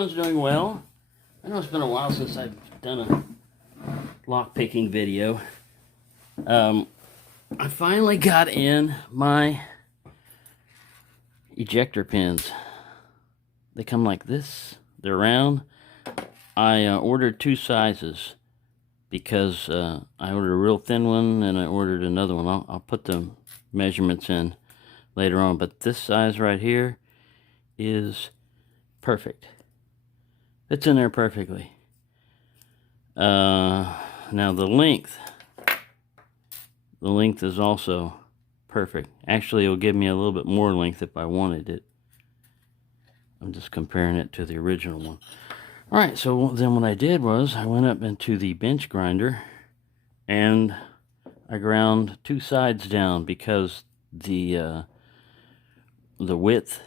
everyone's doing well. I know it's been a while since I've done a lock-picking video. I finally got in my ejector pins. They come like this. They're round. I ordered two sizes because I ordered a real thin one and I ordered another one. I'll put the measurements in later on, but this size right here is perfect. Fits in there perfectly. Now the length is also perfect. Actually, it'll give me a little bit more length if I wanted it. I'm just comparing it to the original one. Alright, so then what I did was I went up into the bench grinder and I ground two sides down because the width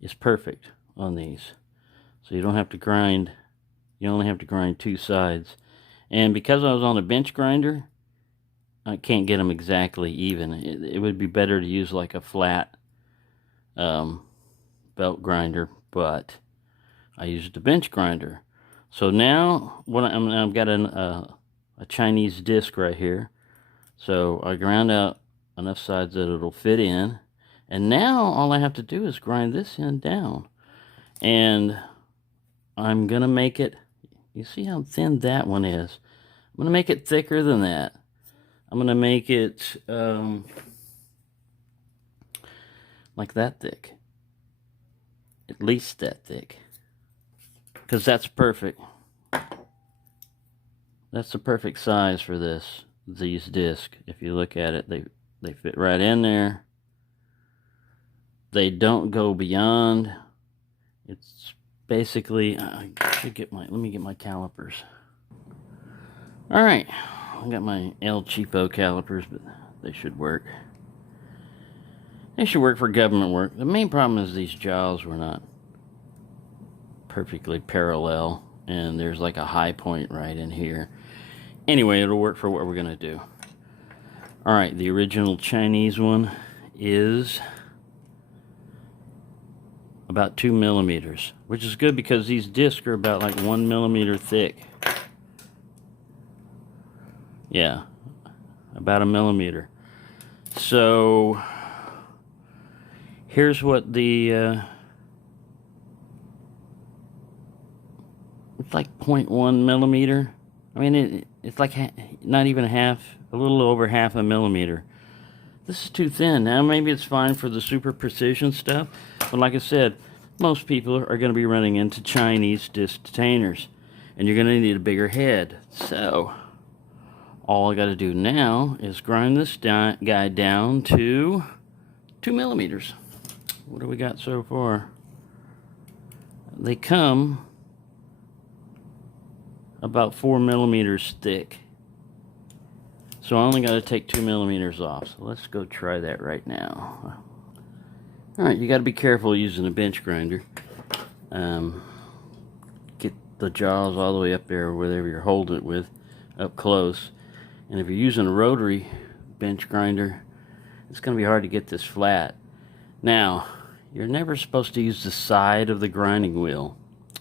is perfect on these. So you don't have to grind, you only have to grind two sides. And because I was on a bench grinder, I can't get them exactly even. It would be better to use like a flat belt grinder, but I used a bench grinder. So now what I've got a Chinese disc right here. So I ground out enough sides that it'll fit in. And now all I have to do is grind this end down. And I'm going to make it, you see how thin that one is? I'm going to make it thicker than that. I'm going to make it like that thick. At least that thick. Because that's perfect. That's the perfect size for these discs. If you look at it, they fit right in there. They don't go beyond. It's basically, I should get let me get my calipers. All right, I got my El Cheapo calipers, but they should work. They should work for government work. The main problem is these jaws were not perfectly parallel, and there's like a high point right in here. Anyway, it'll work for what we're gonna do. All right, the original Chinese one is about 2 millimeters, which is good because these discs are about like 1 millimeter thick. Yeah, about 1 millimeter. So here's what the it's like 0.1 millimeter. I mean, it's like not even a little over half a millimeter. This is too thin. Now maybe it's fine for the super precision stuff, but like I said, most people are going to be running into Chinese disc detainers, and you're going to need a bigger head. So all I got to do now is grind this guy down to 2 millimeters. What do we got so far? They come about 4 millimeters thick. So I only got to take 2 millimeters off. So let's go try that right now. Alright, you got to be careful using a bench grinder. Get the jaws all the way up there, whatever you're holding it with, up close. And if you're using a rotary bench grinder, it's going to be hard to get this flat. Now, you're never supposed to use the side of the grinding wheel.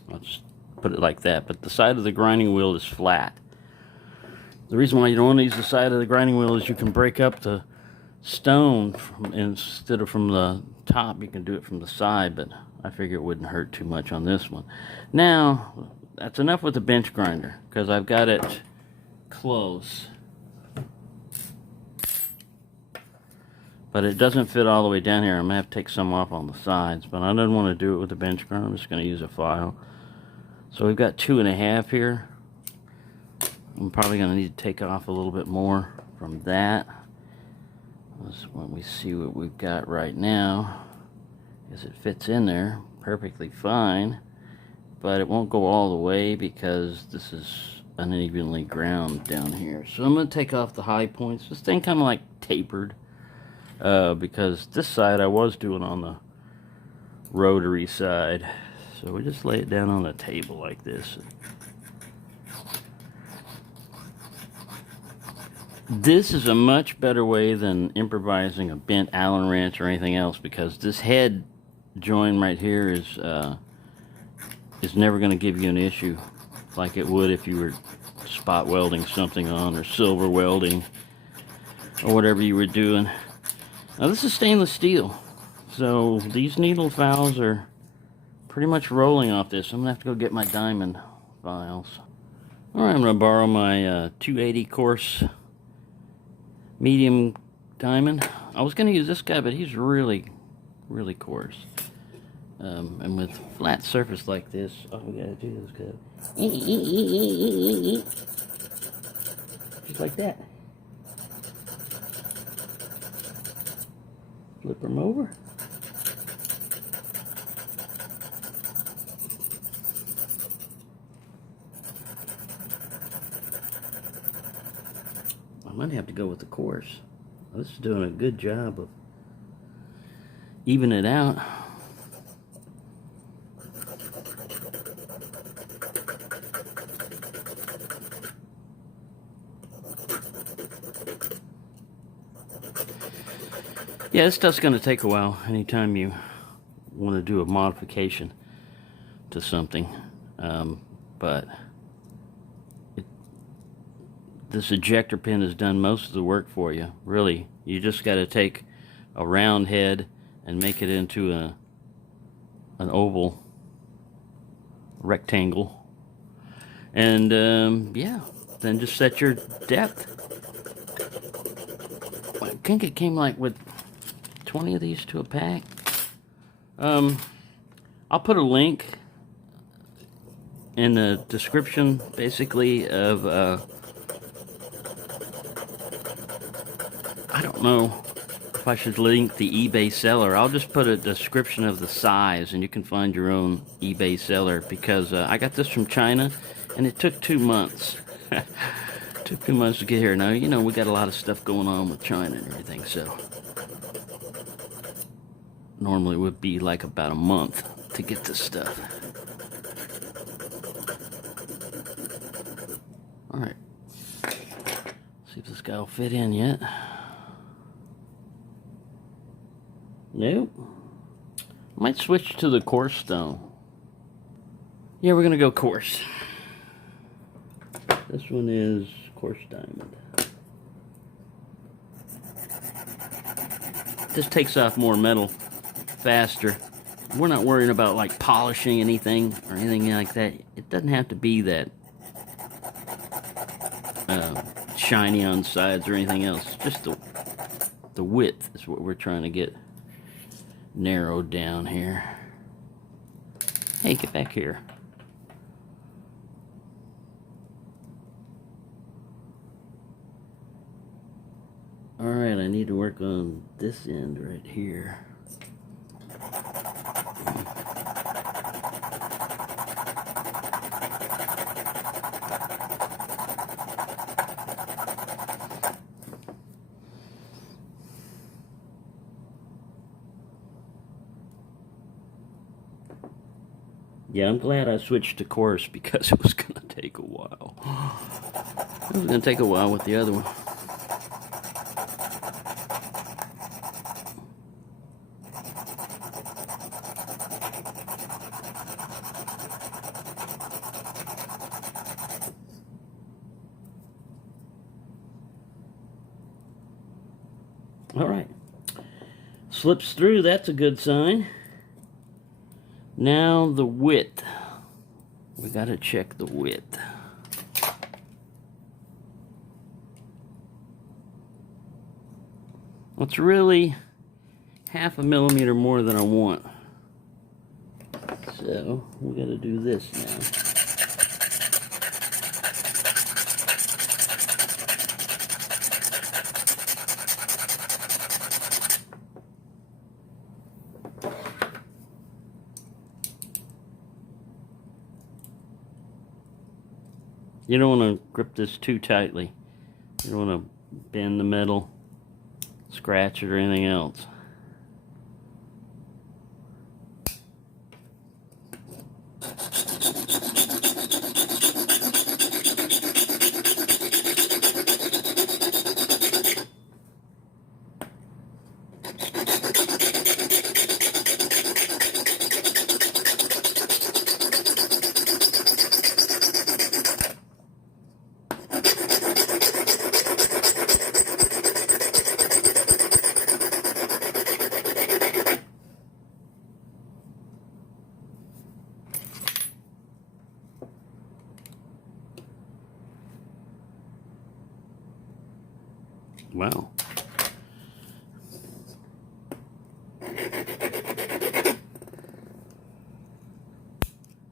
I'll just put it like that. But the side of the grinding wheel is flat. The reason why you don't want to use the side of the grinding wheel is you can break up the stone instead of from the top. You can do it from the side, but I figure it wouldn't hurt too much on this one. Now, that's enough with the bench grinder because I've got it close. But it doesn't fit all the way down here. I'm going to have to take some off on the sides, but I don't want to do it with the bench grinder. I'm just going to use a file. So we've got 2.5 here. I'm probably going to need to take off a little bit more from that. When we see what we've got right now, is it fits in there perfectly fine, but it won't go all the way because this is unevenly ground down here. So I'm going to take off the high points. This thing kind of like tapered because this side I was doing on the rotary side. So we just lay it down on the table like this. This is a much better way than improvising a bent Allen wrench or anything else because this head joint right here is is never going to give you an issue like it would if you were spot welding something on, or silver welding, or whatever you were doing. Now this is stainless steel, so these needle files are pretty much rolling off this. I'm going to have to go get my diamond files. Alright, I'm going to borrow my 280 course medium diamond. I was going to use this guy, but he's really coarse. And with flat surface like this, all we gotta do is go just like that. Flip them over. I might have to go with the coarse. This is doing a good job of evening it out. Yeah, this stuff's going to take a while anytime you want to do a modification to something. But this ejector pin has done most of the work for you. Really, you just got to take a round head and make it into an oval rectangle. And yeah, then just set your depth. I think it came like with 20 of these to a pack. I'll put a link in the description, basically, of I don't know if I should link the eBay seller. I'll just put a description of the size, and you can find your own eBay seller, because I got this from China, and it took 2 months. Took 2 months to get here. Now, you know, we got a lot of stuff going on with China and everything, so normally it would be like about a month to get this stuff. Alright. See if this guy will fit in yet. Nope. Might switch to the coarse stone. Yeah, we're gonna go coarse. This one is coarse diamond. This takes off more metal faster. We're not worrying about like polishing anything or anything like that. It doesn't have to be that shiny on sides or anything else. Just the width is what we're trying to get narrowed down here. Hey, get back here. Alright, I need to work on this end right here. Yeah, I'm glad I switched to coarse, because it was going to take a while. It was going to take a while with the other one. Alright, slips through, that's a good sign. Now the width. We gotta check the width. It's really 1/2 millimeter more than I want. So we gotta do this now. You don't want to grip this too tightly. You don't want to bend the metal, scratch it, or anything else. Wow.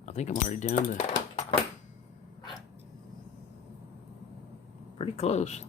I think I'm already down to pretty close.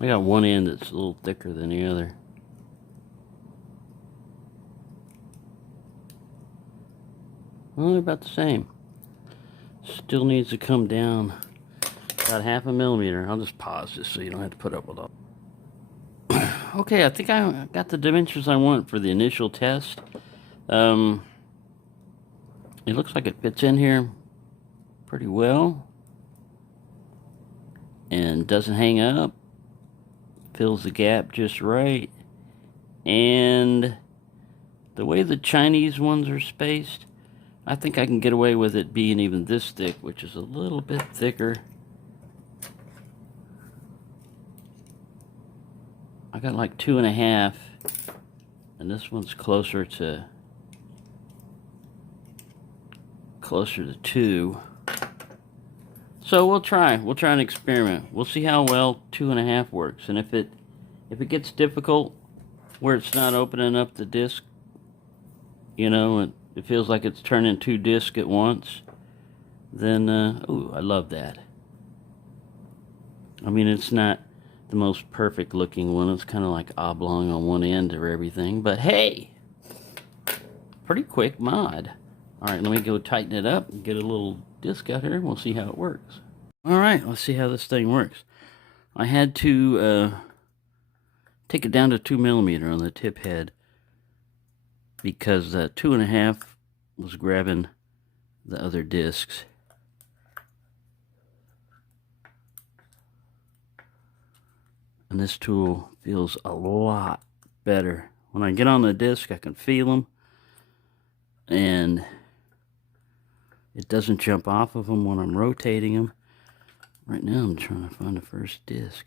I got one end that's a little thicker than the other. Well, they're about the same. Still needs to come down about 1/2 millimeter. I'll just pause this so you don't have to put up with all. Okay, I think I got the dimensions I want for the initial test. It looks like it fits in here pretty well and doesn't hang up. Fills the gap just right. And the way the Chinese ones are spaced, I think I can get away with it being even this thick, which is a little bit thicker. I got like 2.5, and this one's closer to 2. So we'll try an experiment. We'll see how well 2.5 works, and if it gets difficult where it's not opening up the disc, you know, it feels like it's turning 2 discs at once, then ooh, I love that. I mean, it's not the most perfect looking one. It's kind of like oblong on one end or everything, but hey, pretty quick mod. All right, let me go tighten it up and get a little disc out here, and we'll see how it works. All right, let's see how this thing works. I had to take it down to 2 millimeter on the tip head because that 2.5 was grabbing the other discs. And this tool feels a lot better. When I get on the disc, I can feel them, and it doesn't jump off of them when I'm rotating them. Right now I'm trying to find the first disc.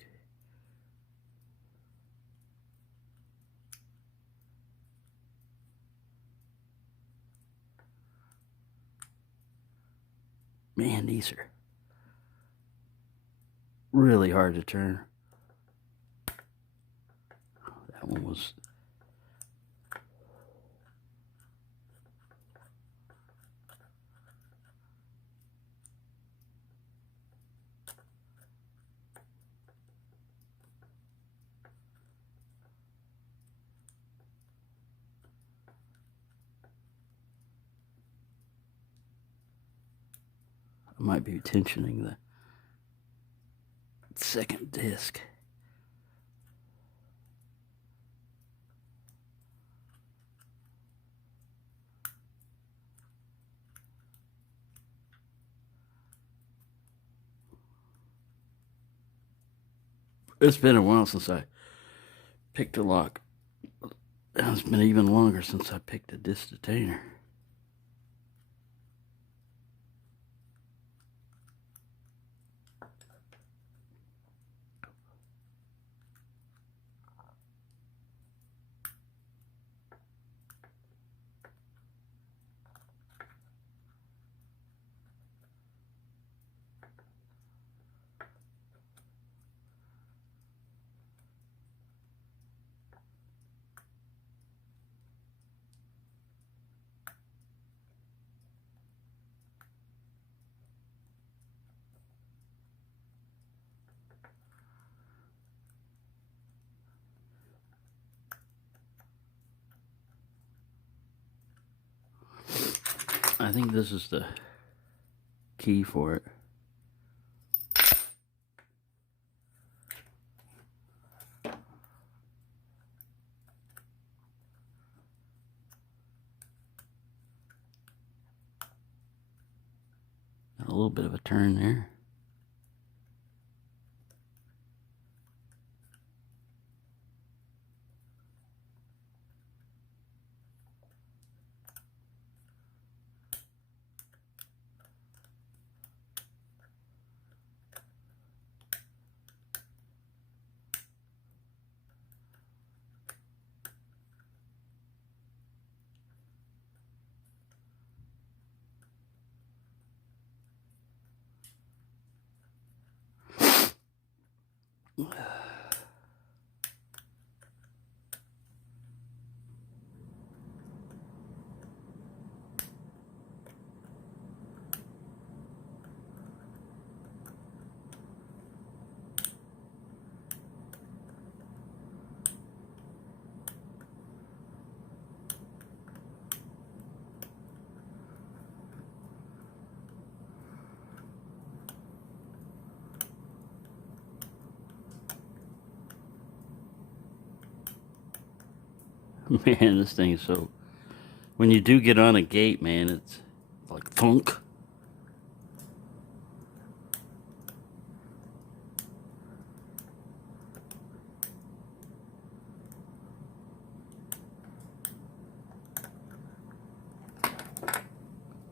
Man, these are really hard to turn. That one was... I might be tensioning the second disc. It's been a while since I picked a lock. It's been even longer since I picked a disc detainer. I think this is the key for it. Got a little bit of a turn there. Man, this thing is so... When you do get on a gate, man, it's like thunk.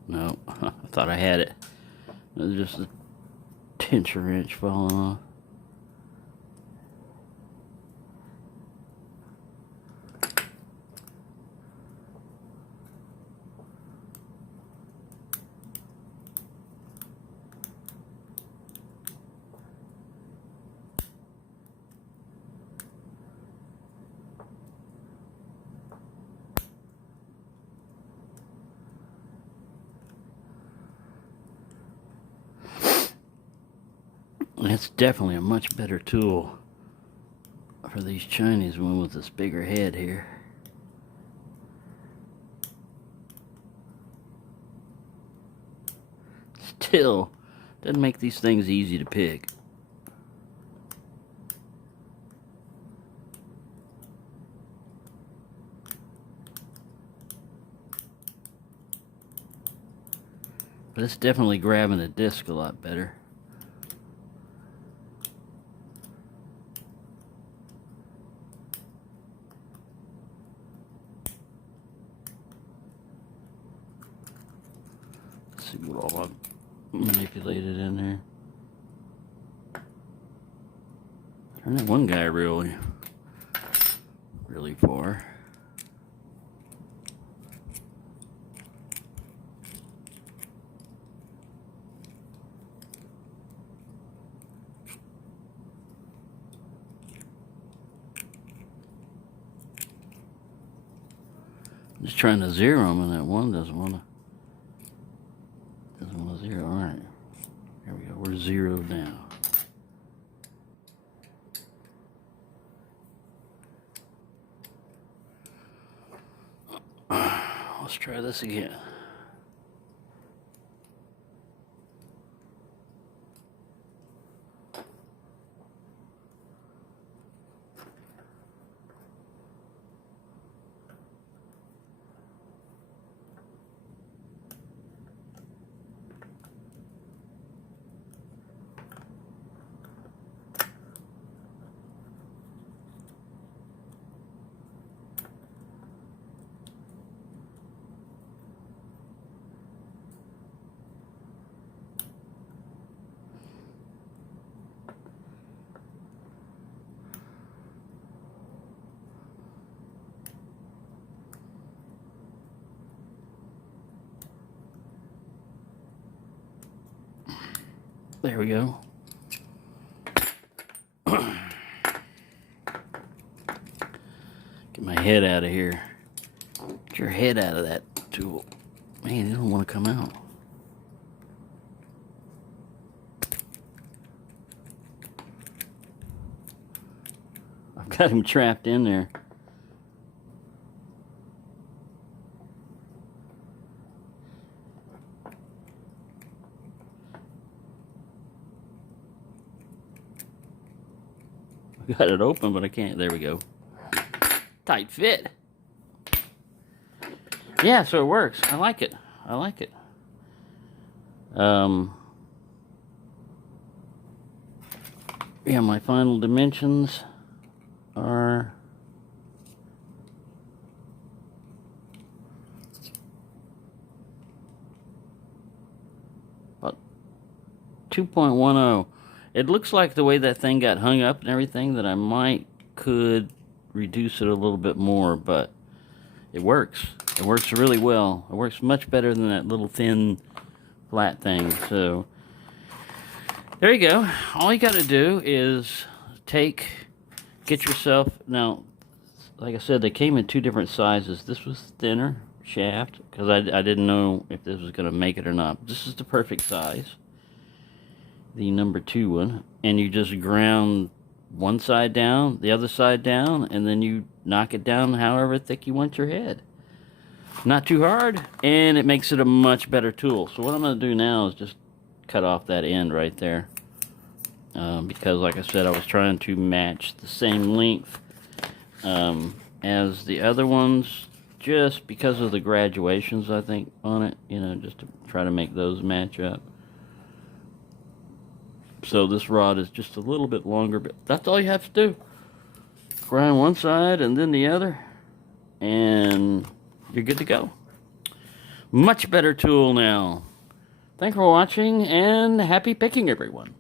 No, I thought I had it. It was just a tension wrench falling off. It's definitely a much better tool for these Chinese one with this bigger head here. Still, doesn't make these things easy to pick. But it's definitely grabbing the disc a lot better. See what all I've manipulated in there. Turn that one guy really far. Just trying to zero him, and that one doesn't want to zero. All right, here we go. We're zeroed now. Let's try this again. There we go. Get my head out of here. Get your head out of that tool. Man, you don't want to come out. I've got him trapped in there. Got it open, but I can't. There we go. Tight fit. Yeah, so it works. I like it. I like it. Yeah, my final dimensions are about 2.10. It looks like the way that thing got hung up and everything that I could reduce it a little bit more, but it works. It works really well. It works much better than that little thin flat thing. So there you go. All you got to do is get yourself, now like I said, they came in two different sizes. This was thinner shaft because I didn't know if this was going to make it or not. This is the perfect size, the number 2 one, and you just ground one side down, the other side down, and then you knock it down however thick you want your head. Not too hard, and it makes it a much better tool. So what I'm going to do now is just cut off that end right there, because like I said, I was trying to match the same length as the other ones, just because of the graduations, I think, on it, you know, just to try to make those match up. So this rod is just a little bit longer, but that's all you have to do. Grind one side and then the other, and you're good to go. Much better tool now. Thanks for watching, and happy picking, everyone.